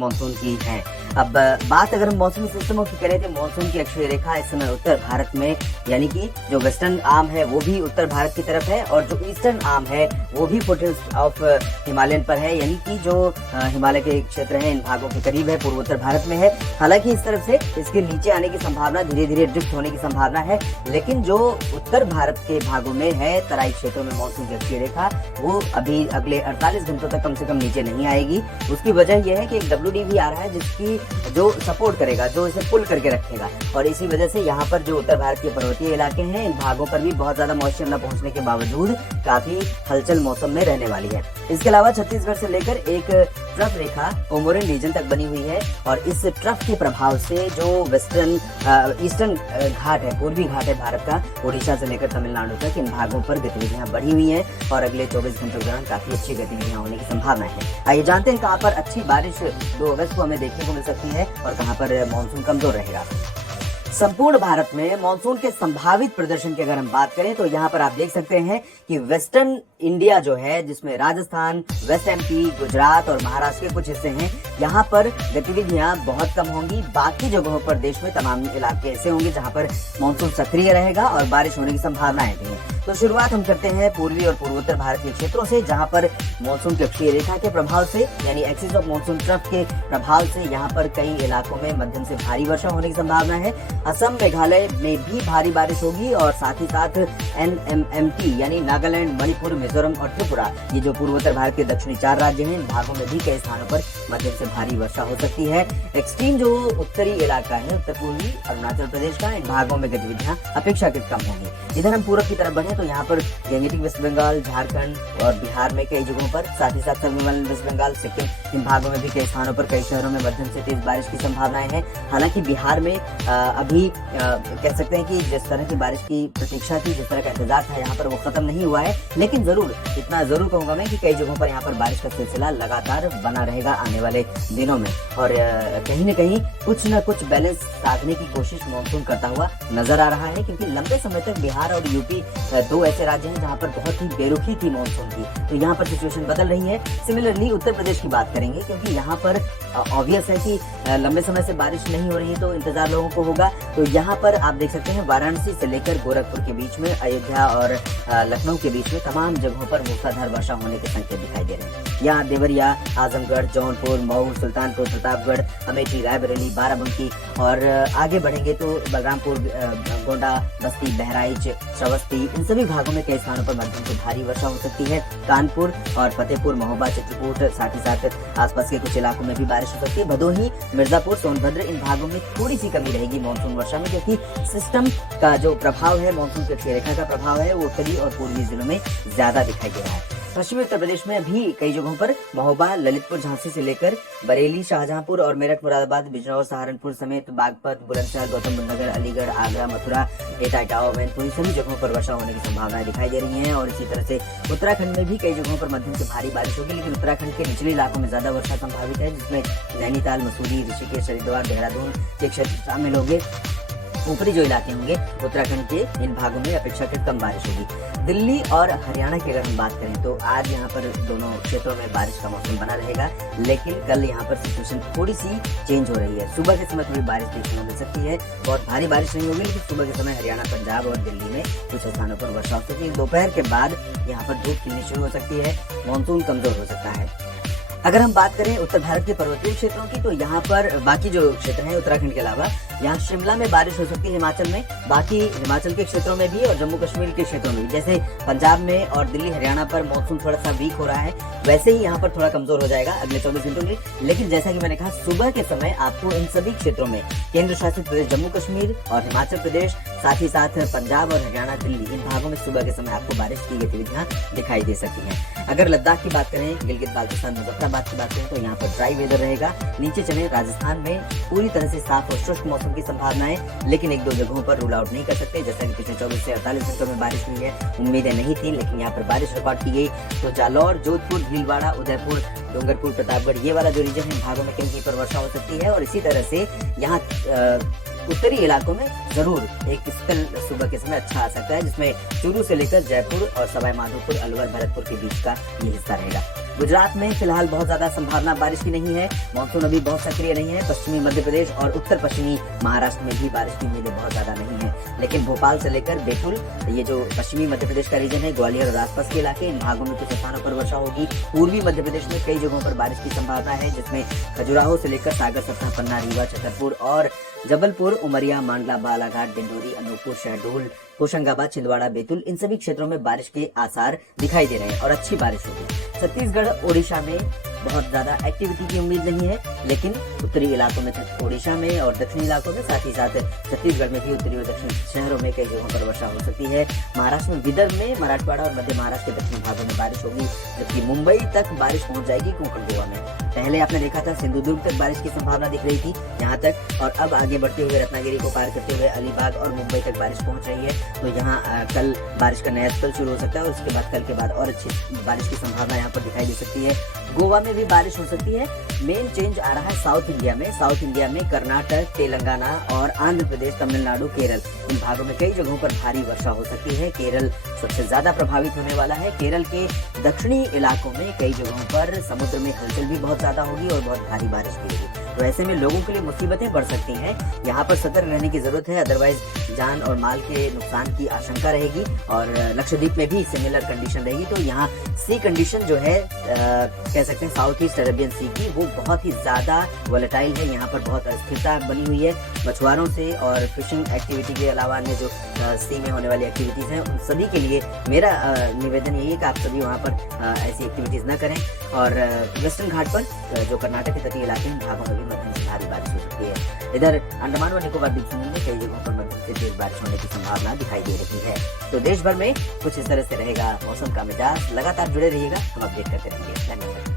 Monsoon की है। अब बात अगर हम मौसमी सिस्टमों की करें तो मानसून की अक्षीय रेखा इस समय उत्तर भारत में, यानी कि जो वेस्टर्न आर्म है वो भी उत्तर भारत की तरफ है और जो ईस्टर्न आर्म है वो भी फुटहिल्स ऑफ हिमालयन पर है, यानी कि जो हिमालय के क्षेत्र हैं इन भागों के करीब है, पूर्वोत्तर भारत में है। हालांकि इस तरफ से इसके नीचे आने की संभावना, धीरे धीरे ड्रिफ्ट होने की संभावना है, लेकिन जो उत्तर भारत के भागों में है तराई क्षेत्रों में मानसून की अक्षीय रेखा, वो अभी अगले 48 घंटों तक कम से कम नीचे नहीं आएगी। उसकी वजह यह है कि एक WD भी आ रहा है जिसकी जो सपोर्ट करेगा, जो इसे पुल करके रखेगा, और इसी वजह से यहाँ पर जो उत्तर भारत के पर्वतीय इलाके हैं इन भागों पर भी बहुत ज्यादा मॉइस्चर न पहुंचने के बावजूद काफी हलचल मौसम में रहने वाली है। इसके अलावा छत्तीसगढ़ से लेकर एक ट्रफ रेखा कोमोरिन रीजन तक बनी हुई है और इस ट्रफ के प्रभाव से जो ईस्टर्न घाट है, पूर्वी घाट है भारत का, उड़ीसा से लेकर तमिलनाडु तक, इन भागों पर गतिविधियां बढ़ी हुई हैं और अगले 24 घंटों के दौरान काफी अच्छी गतिविधियां होने की संभावना है। आइए जानते हैं कहां पर अच्छी बारिश 2 अगस्त को हमें देखने को मिल सकती है और कहां पर मानसून कमजोर रहेगा। संपूर्ण भारत में मानसून के संभावित प्रदर्शन की अगर हम बात करें तो यहाँ पर आप देख सकते हैं कि वेस्टर्न इंडिया जो है, जिसमें राजस्थान, वेस्ट MP, गुजरात और महाराष्ट्र के कुछ हिस्से हैं, यहाँ पर गतिविधियां बहुत कम होंगी। बाकी जगहों पर देश में तमाम इलाके ऐसे होंगे जहाँ पर मानसून सक्रिय रहेगा और बारिश होने की संभावनाएं भी हैं। तो शुरुआत हम करते हैं पूर्वी और पूर्वोत्तर भारत के क्षेत्रों से, जहाँ पर मानसून की अक्षीय रेखा के प्रभाव से, यानी एक्सिस ऑफ मानसून ट्रफ के प्रभाव से यहाँ पर कई इलाकों में मध्यम से भारी वर्षा होने की संभावना है। असम, मेघालय में भी भारी बारिश होगी और साथ ही साथ NMMT यानी नागालैंड, मणिपुर, मिजोरम और त्रिपुरा, ये जो पूर्वोत्तर भारत के दक्षिणी 4 राज्य हैं, इन भागों में भी कई स्थानों पर मध्यम से भारी वर्षा हो सकती है। एक्सट्रीम जो उत्तरी इलाका है, उत्तर पूर्वी अरुणाचल प्रदेश का, इन भागों में गतिविधियां अपेक्षाकृत कम होंगी। इधर हम पूरब की तरफ बढ़े तो यहाँ पर गैंगेटिक वेस्ट बंगाल, झारखंड और बिहार में कई जगहों पर, साथ ही साथ सर्वहिमालयन वेस्ट बंगाल, सिक्किम, इन भागों में भी कई स्थानों पर, कई शहरों में मध्यम से तेज बारिश की संभावनाएं हैं। हालांकि बिहार में अभी कह सकते हैं कि जिस तरह की बारिश की प्रतीक्षा थी, जिस तरह का इंतजार था, यहाँ पर वो खत्म नहीं हुआ है, लेकिन जरूर इतना जरूर कहूंगा मैं कि कई जगहों पर यहाँ पर बारिश का सिलसिला लगातार बना रहेगा आने वाले दिनों में और कहीं न कहीं कुछ न कुछ बैलेंस साधने की कोशिश मानसून करता हुआ नजर आ रहा है, क्योंकि लंबे समय तक बिहार और यूपी 2 ऐसे राज्य हैं जहाँ पर बहुत ही बेरुखी थी मानसून की, तो यहाँ पर सिचुएशन बदल रही है। सिमिलरली उत्तर प्रदेश की बात करेंगे, क्योंकि यहाँ पर ऑब्वियस है कि लंबे समय से बारिश नहीं हो रही है तो इंतजार लोगों को होगा। तो यहाँ पर आप देख सकते हैं वाराणसी से लेकर गोरखपुर के बीच में, अयोध्या और लखनऊ के बीच में तमाम जगहों पर मूसलाधार वर्षा होने के संकेत दिखाई दे रहे हैं। यहाँ देवरिया, आजमगढ़, जौनपुर, मऊ, सुल्तानपुर, प्रतापगढ़, अमेठी, रायबरेली, बाराबंकी और आगे बढ़ेंगे तो बलरामपुर, गोंडा, बस्ती, बहराइच, श्रावस्ती, इन सभी भागों में कई स्थानों पर मध्यम से भारी वर्षा हो सकती है। कानपुर और फतेहपुर, महोबा, चित्रकूट, साथ ही साथ आसपास के कुछ इलाकों में भी बारिश हो सकती है। भदोही, मिर्जापुर, सोनभद्र, इन भागों में थोड़ी सी कमी रहेगी मानसून वर्षा में, क्योंकि सिस्टम का जो प्रभाव है, मानसून की अक्षीय रेखा का प्रभाव है, वो उत्तरी और पूर्वी जिलों में ज्यादा दिखाई दे रहा है। पश्चिमी उत्तर प्रदेश में भी कई जगहों पर महोबा, ललितपुर, झांसी से लेकर बरेली, शाहजहांपुर और मेरठ, मुरादाबाद, बिजनौर, सहारनपुर समेत बागपत, बुलंदशहर, गौतम बुद्ध नगर, अलीगढ़, आगरा, मथुरा, एटा, इटावा, मैनपुरी, सभी जगहों पर वर्षा होने की संभावनाएं दिखाई दे रही हैं। और इसी तरह से उत्तराखंड में भी कई जगहों पर मध्यम से भारी बारिश होगी, लेकिन उत्तराखंड के निचले इलाकों में ज्यादा वर्षा संभावित है, जिसमें नैनीताल, मसूरी, ऋषिकेश, हरिद्वार, देहरादून के क्षेत्र शामिल होंगे। ऊपरी जो इलाके होंगे उत्तराखंड के, इन भागों में अपेक्षाकृत कम बारिश होगी। दिल्ली और हरियाणा की अगर हम बात करें तो आज यहाँ पर दोनों क्षेत्रों में बारिश का मौसम बना रहेगा, लेकिन कल यहाँ पर सिचुएशन थोड़ी सी चेंज हो रही है। सुबह के समय थोड़ी बारिश देखने को मिल सकती है, बहुत भारी बारिश नहीं होगी, लेकिन सुबह के समय हरियाणा, पंजाब और दिल्ली में कुछ स्थानों पर वर्षा हो सकती है। दोपहर के बाद यहाँ पर धूप खिलनी शुरू हो सकती है, मानसून कमजोर हो सकता है। अगर हम बात करें उत्तर भारत के पर्वतीय क्षेत्रों की तो यहाँ पर बाकी जो क्षेत्र हैं उत्तराखंड के अलावा, यहाँ शिमला में बारिश हो सकती है, हिमाचल में, बाकी हिमाचल के क्षेत्रों में भी और जम्मू कश्मीर के क्षेत्रों में भी। जैसे पंजाब में और दिल्ली, हरियाणा पर मानसून थोड़ा सा वीक हो रहा है, वैसे ही यहाँ पर थोड़ा कमजोर हो जाएगा अगले 24 घंटों में। लेकिन जैसा कि मैंने कहा, सुबह के समय आपको इन सभी क्षेत्रों में, केंद्र शासित प्रदेश जम्मू कश्मीर और हिमाचल प्रदेश, साथ ही साथ पंजाब और हरियाणा, दिल्ली, इन भागों में सुबह के समय आपको बारिश की गतिविधियां दिखाई दे सकती हैं। अगर लद्दाख की बात करें, गिलगित बाल्टिस्तान, मुजफ्फराबाद की बात करें तो यहाँ पर ड्राई वेदर रहेगा। नीचे चले राजस्थान में पूरी तरह से साफ और शुष्क मौसम की संभावना है, लेकिन 1-2 जगहों पर रूल आउट नहीं कर सकते, जैसा कि पिछले 24 से 48 घंटों में बारिश हुई है। उम्मीदें नहीं थी, लेकिन यहाँ पर बारिश रिकॉर्ड की गई। तो जालौर, जोधपुर, भीलवाड़ा, उदयपुर, डूंगरपुर, प्रतापगढ़, ये वाला जो रीजन है, इन भागों में कहीं पर वर्षा हो सकती है। और इसी तरह से यहाँ उत्तरी इलाकों में जरूर एक स्पेल सुबह के समय अच्छा आ सकता है, जिसमें चूरू से लेकर जयपुर और सवाई माधोपुर, अलवर, भरतपुर के बीच का ये हिस्सा रहेगा। गुजरात में फिलहाल बहुत ज्यादा संभावना बारिश की नहीं है, मानसून अभी बहुत सक्रिय नहीं है। पश्चिमी मध्य प्रदेश और उत्तर पश्चिमी महाराष्ट्र में भी बारिश की उम्मीदें बहुत ज्यादा नहीं है, लेकिन भोपाल से लेकर बैतूल, ये जो पश्चिमी मध्य प्रदेश का रीजन है, ग्वालियर और आसपास के इलाके, इन भागों में कुछ स्थानों पर वर्षा होगी। पूर्वी मध्य प्रदेश में कई जगहों पर बारिश की संभावना है, जिसमें खजुराहो से लेकर सागर, सतना, पन्ना, रीवा, छतरपुर और जबलपुर, उमरिया, मांडला, बालाघाट, डिंडोरी, अनूपपुर, शहडोल, होशंगाबाद, छिंदवाड़ा, बैतूल, इन सभी क्षेत्रों में बारिश के आसार दिखाई दे रहे हैं और अच्छी बारिश होगी। छत्तीसगढ़, ओडिशा में बहुत ज्यादा एक्टिविटी की उम्मीद नहीं है, लेकिन उत्तरी इलाकों में, ओडिशा में और दक्षिणी इलाकों में, साथ ही साथ छत्तीसगढ़ में भी उत्तरी और दक्षिणी शहरों में कई जगहों पर वर्षा हो सकती है। महाराष्ट्र में विदर्भ में, मराठवाड़ा और मध्य महाराष्ट्र के दक्षिणी भागों में बारिश होगी, जबकि मुंबई तक बारिश पहुंच जाएगी कोंकण गोवा में। पहले आपने देखा था सिंधुदुर्ग तक बारिश की संभावना दिख रही थी यहाँ तक, और अब आगे बढ़ते हुए रत्नागिरी को पार करते हुए अलीबाग और मुंबई तक बारिश पहुंच रही है। तो यहाँ कल बारिश का नया स्पेल शुरू हो सकता है और उसके बाद कल के बाद और अच्छी बारिश की संभावना यहाँ पर दिखाई दे सकती है। गोवा में भी बारिश हो सकती है। मेन चेंज आ रहा है साउथ इंडिया में। साउथ इंडिया में कर्नाटक, तेलंगाना और आंध्र प्रदेश, तमिलनाडु, केरल, इन भागों में कई जगहों पर भारी वर्षा हो सकती है। केरल सबसे ज्यादा प्रभावित होने वाला है। केरल के दक्षिणी इलाकों में कई जगहों पर समुद्र में हलचल भी बहुत ज्यादा होगी और बहुत भारी बारिश भी होगी। तो ऐसे में लोगों के लिए मुसीबतें बढ़ सकती हैं। यहाँ पर सतर्क रहने की जरूरत है, अदरवाइज जान और माल के नुकसान की आशंका रहेगी। और लक्षद्वीप में भी सिमिलर कंडीशन रहेगी। तो यहाँ सी कंडीशन जो है कह सकते हैं साउथ ईस्ट अरेबियन सी की, वो बहुत ही ज्यादा वोलेटाइल है। यहाँ पर बहुत अस्थिरता बनी हुई है। मछुआरों से और फिशिंग एक्टिविटी के अलावा अन्य जो सी में होने वाली एक्टिविटीज हैं, उन सभी के लिए मेरा निवेदन यही है कि आप सभी वहाँ पर ऐसी एक्टिविटीज न करें। और वेस्टर्न घाट पर जो कर्नाटक के तटीय इलाके हैं, भागों में भी मध्यम से भारी बारिश हो सकती है। इधर अंडमान और निकोबार द्वीप समूह में कई जगहों पर मध्यम से तेज बारिश होने की संभावना दिखाई दे रही है। तो देश भर में कुछ इस तरह से रहेगा मौसम का मिजाज। लगातार जुड़े रहिएगा, हम अपडेट करते रहेंगे। धन्यवाद।